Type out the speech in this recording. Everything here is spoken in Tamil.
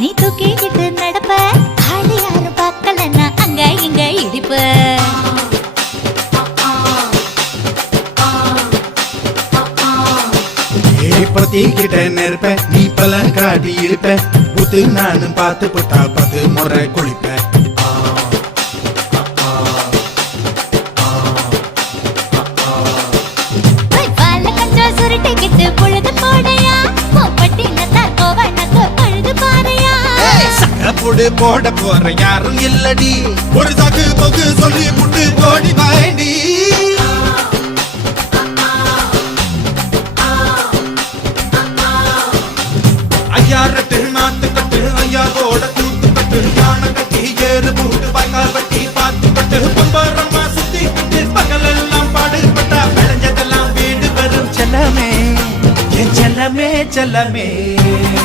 நீ தூக்கிக்கிட்டு நடப்ப ஆளு யாரும் பார்க்கலன்னா அங்க இங்க இடிப்ப பத்திக்கிட்ட நெருப்ப நீ பல காட்டி இருப்ப புத்து நானும் பார்த்து புட்டா பத்து முறை குளிப்ப சுருட்டிக்கிட்டு பொழுது போடையா பட்டி நத்தா கோவனக்கு பழுது பாறையா சகப்புடு போட போற யாரும் இல்லடி ஒரு சாக்கு போக்கு சொல்லி புட்டு கோடி வாண்டி ஐயாரட்டு நாத்து கட்டு ஐயாவோட கூத்து கட்டு யானை கட்டி ஏறு பூட்டு வாய்க்கால் வட்டி பார்த்து கட்டு பொம்பரமா சுத்தி கட்டு பகலெல்லாம் பாடுபட்டா விளைஞ்சதெல்லாம் வீடு வரும் செல்லமே என் செல்லமே செல்லமே